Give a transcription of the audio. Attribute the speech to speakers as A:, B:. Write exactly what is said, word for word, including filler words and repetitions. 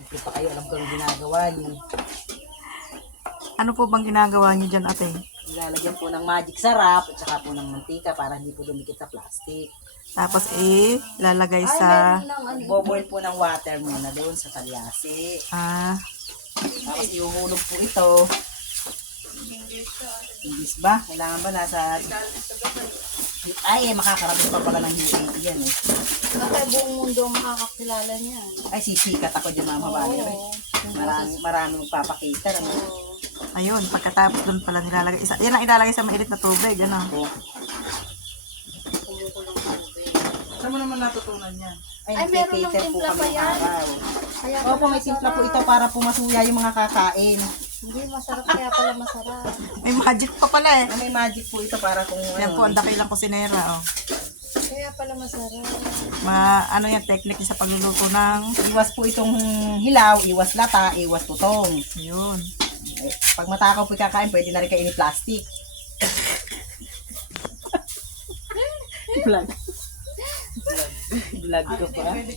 A: Hindi pa kayo alam kung anong ginagawa niyo.
B: Ano po bang ginagawa niyo dyan, ate?
A: Nilalagyan po ng magic sarap at saka po ng mantika para hindi po dumikit sa plastic.
B: Tapos eh, lalagay sa...
A: Boboil po ng water muna doon sa talyasi.
B: Ah,
A: Tapos ihuhulog po ito. English ba? Kailangan ba nasa... Ay, eh, makakarating pa pala ng U A E yan eh.
C: Kasi buong mundo ang makakakilala niya.
A: Ay, sisikat ako dyan mga babae.
C: Oo.
A: Marami, marami magpapakita. Ano?
B: ayun. Pagkatapos doon pala nilalagay. Isa, yan ang ilalagay sa mainit na tubig. Ano?
C: Kumukulong tubig.
A: Saan mo naman natutunan yan?
C: Ay, meron ng
A: nagkikater po
C: timpla
A: kami
C: pa yan.
A: araw.
C: Kaya
A: Opo, may timpla po ito para po masuya yung mga kakain.
C: Hindi, masarap kaya pala masarap.
B: May magic pa pala eh.
A: Ah, may magic po ito para kung
B: Yan po, ang dakilang kusinera. Oh.
C: Kaya pala masarap.
B: Ma, ano yan, technique sa pagluluto ng...
A: Iwas po itong hilaw, iwas lata, iwas tutong.
B: Yun.
A: Eh, pag matakaw po kakain, pwede na rin kainin plastic. Vlog. Vlog. Vlog ko pa.